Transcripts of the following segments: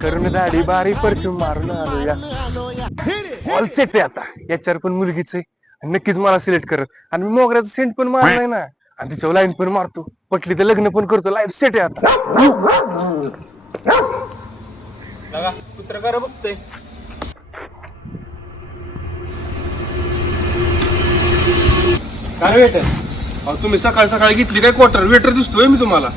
करून दाढी बारी परफ्यूम मारून आलो या ऑल सेट आहे आता याच्यावर पण मुलगीच आहे आणि नक्कीच मला सिलेक्ट करत आणि मी मोगऱ्याचा सेंट पण मारलाय ना आणि तिच्यावर लाईन पण मारतो पटली तर लग्न पण करतो लाईफ सेट आहे आता लगा कुत्र करा बघतोय. काय वेटर अहो तुम्ही सकाळ सकाळी घेतली काय क्वार्टर वेटर दिसतोय मी तुम्हाला.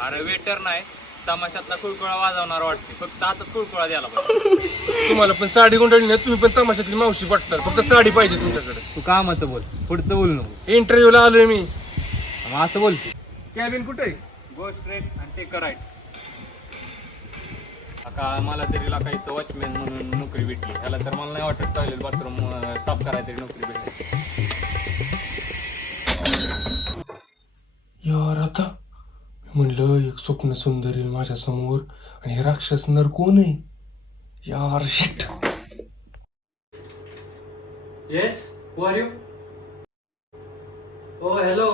अरे वेटर नाही तमाशातला कुळकुळा वाजवणार वाटते फक्त आता कुळकुळा द्यायला पाहिजे. तुम्हाला पण साडी गुंडाळली नाही तुम्ही पण तमाशातली मावशी वाटतात फक्त साडी पाहिजे तुमच्याकडे. तू कामाचं बोल पुढचं बोल नको. इंटरव्ह्यूला आलोय मी. मग असं बोलते कॅबिन कुठे आहे? गो स्ट्रेट आणि टेक अ राईट. का मला तरी लाका इथं वॉचमॅन म्हणून नोकरी भेटली त्याला तर मला नाही वाटत टॉयलेट बाथरूम साफ करायला तरी नोकरी भेटली. यार आता म्हणलं एक स्वप्न सुंदर येईल माझ्या समोर आणि हे राक्षस नर कोण आहे यार shit. Yes who are you. Oh hello.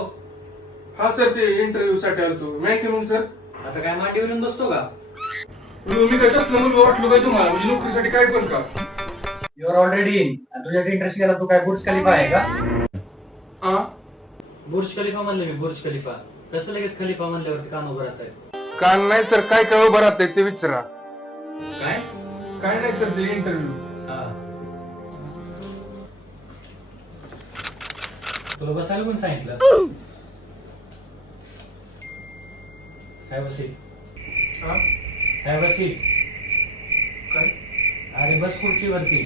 हा सर ते इंटरव्ह्यू साठी आलतो मी करून सर. आता काय मांडी येऊन बसतो का. मी काय कसलं मुलगा वाटलो काय तुम्हाला म्हणजे नोकरीसाठी काय पण का. You are already in. तुझ्या इंटरेस्ट केला तू काय बुर्ज खलिफा आहे का. हा बुर्ज खलिफा म्हणले मी बुर्ज खलिफा. कसं लगेच खलिफा म्हणल्यावरती कान उभं राहत आहे. कान नाही सर काय काय उभं राहतंय ते विचारा. काय काय नाही सर ते इंटरव्ह्यू. हा तुला बसायला कोण सांगितलं. काय बसी हा काय बसी. काय अरे बस खुर्चीवरती.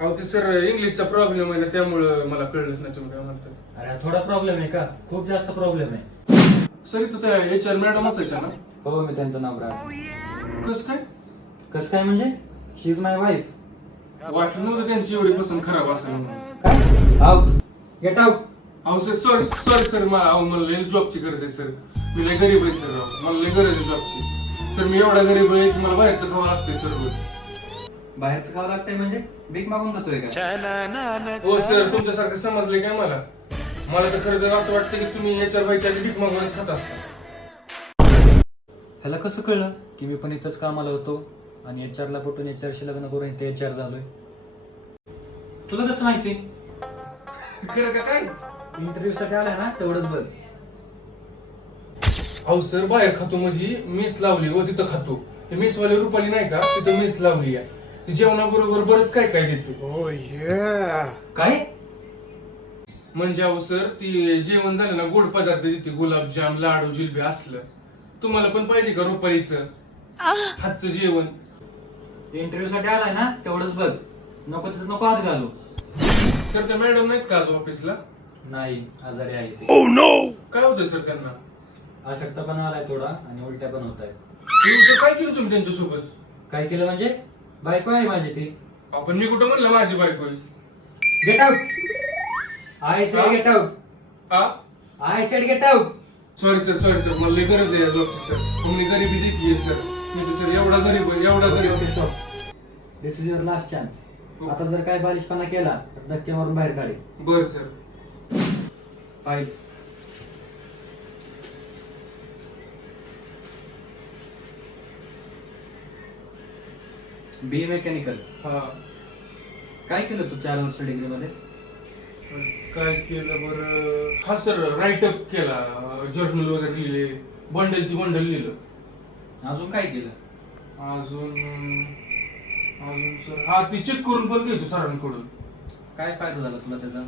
अहो ते सर इंग्लिशचा प्रॉब्लेम आहे ना त्यामुळं मला कळलंच नाही तुम्ही काय म्हणता. अरे थोडा प्रॉब्लेम आहे का. खूप जास्त प्रॉब्लेम आहे. सर इथं त्या HR मॅडम असायच्या ना. हो मी त्यांचं नाव राहतो. कस काय कसं काय म्हणजे शी इज माय वाईफ. वाटलं नव्हतं त्यांची एवढी पसंत खराब असेल म्हणून. काय आउट गेट आउट. अहो सर सॉरी सॉरी सर मला जॉबची गरज आहे सर. मी लय गरीब आहे सर. मला लय गरज आहे जॉबची सर. मी एवढा गरीब आहे की मला बाहेरचं खावं लागतंय सर रोज. बाहेरचं खावं लागतंय म्हणजे भीक मागून खातोय का. हो सर तुमच्यासारखं समजले काय मला. मला तर खरं तर असं वाटतं की तुम्ही HR व्हायच्या आधी भीक मागूनच खात असता. ह्याला कसं कळलं की मी पण इथंच कामाला होतो आणि HR ला पटून HR शी लग्न करून इथे HR झालोय. तुला कसं माहिती. खरं का काय. इंटरव्ह्यू साठी आलाय ना तेवढंच बघ. अहो सर बाहेर खातो म्हणजे मेस लावली व तिथं खातो. ते मेसवाली रुपाली नाही का तिथं मेस लावली आहे. ती जेवणाबरोबर बरंच काय काय देते. काय म्हणजे अहो सर ती जेवण झालं ना गोड पदार्थ देते गुलाबजाम लाडू जिलबी असलं. तुम्हाला पण पाहिजे का रुपालीचं हातचं जेवण. इंटरव्ह्यू साठी आलाय ना तेवढंच बघ. नको तिथं नको हात घालू. सर त्या मॅडम नाहीत का आज ऑफिसला. नाही आजारी आहे ते. काय होतं सर त्यांना. अशक्तपणा आलाय थोडा आणि उलट्या पण होत आहेत. सर काय केलं तुम्ही त्यांच्यासोबत. काय केलं म्हणजे बायको आहे माझी ती. आपण मी कुठं म्हणलं माझी बायको आहे. Get out. I said get out. I said get out. Sorry sir मला लय गरज आहे या जॉबची सर. तुम्ही गरिबी देखील सर. मी तर सर एवढा गरीब आहे एवढा गरीब. दिस इज युअर लास्ट चान्स. आता जर काय बालिशपणा केला तर धक्के मारून बाहेर काढे. बर सर. फाईल. बी मेकॅनिकल. हा काय केलं तू 4 वर्ष डिग्री मध्ये. काय केलं बरं. हा सर राईटअप केला जर्नल वगैरे लिहिले बंडलची बंडल लिहिलं. अजून काय केलं. अजून अजून सर हा ती चेक करून पण घ्यायचो सरांकडून. काय फायदा झाला तुला त्याचा.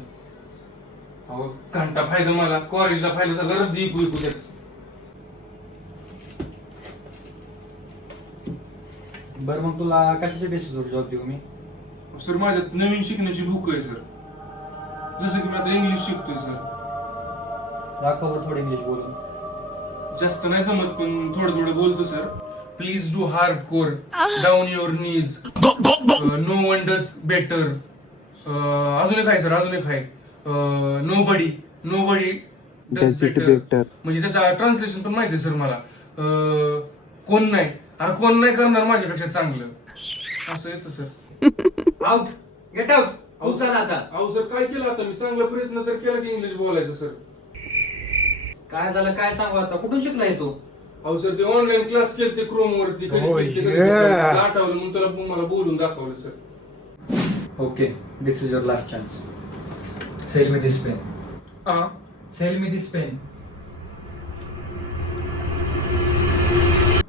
अहो घंटा फायदा मला कॉलेजला फायदा झाला रद्दी इकू त्याच. बरं मग तुला कशाच्या बेसिसवर जॉब देऊ मी. सर माझ्यात नवीन शिकण्याची भूक आहे सर. जसं की मी आता इंग्लिश शिकतोय सर. दाखव बरं थोडं इंग्लिश बोलून. जास्त नाही जमत पण थोडं थोडं बोलतो sir. Please do hard core down your knees no one does better. अजून एक आहे सर अजून एक आहे नो बडी डज बेटर. म्हणजे त्याचा ट्रान्सलेशन पण माहिती आहे सर मला. कोण नाही अरे कोण नाही करणार माझ्यापेक्षा चांगलं असं येतं सर. आउट. Get out. खूप झालं आता. अहो सर काय केलं आता मी चांगला प्रयत्न तर केला की इंग्लिश बोलायचा सर. काय झालं काय सांगू आता. कुठून शिकलाय तू. अहो सर ते ऑनलाईन क्लास केले ते क्रोम वरती आठवलं म्हणून तुला मला बोलून दाखवलं sir. Okay, this is your last chance. Sell me this pen. हा सेल मी दिस पेन.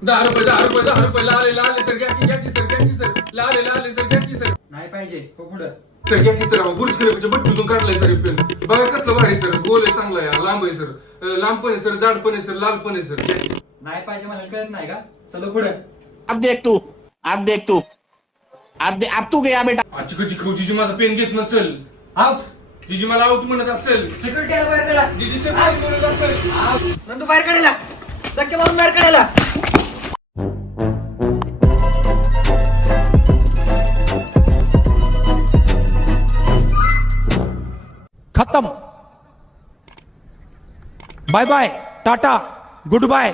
10 रुपये 10 रुपये 10 रुपये लाले लाले सर घ्या की सर लाले लाले सर घ्या की सर. नाही पाहिजे हो पुढं. सर घ्या की सर बुर्ज खलिफाच्या बट्टूतून काढलाय सर पेन. बघा कसलं भारी सर, गोल आहे, चांगला आहे, लांब आहे सर, लांब पण आहे सर, जाड पण आहे सर, लाल पण आहे सर. नाही पाहिजे मला कळत नाही का? चलो पुढे. अब देख तू अब तू गया बेटा. आजची कची खवची माझा पेन घेत नसेल, आउट. जिजी मला आउट म्हणत असेल, सिक्युरिटी बाहेर काढा. जिजी सर म्हणत असेल. नंदू बाहेर काढायला. धक्के मारून बाहेर काढायला. खत्म. Bye bye, tata, good bye.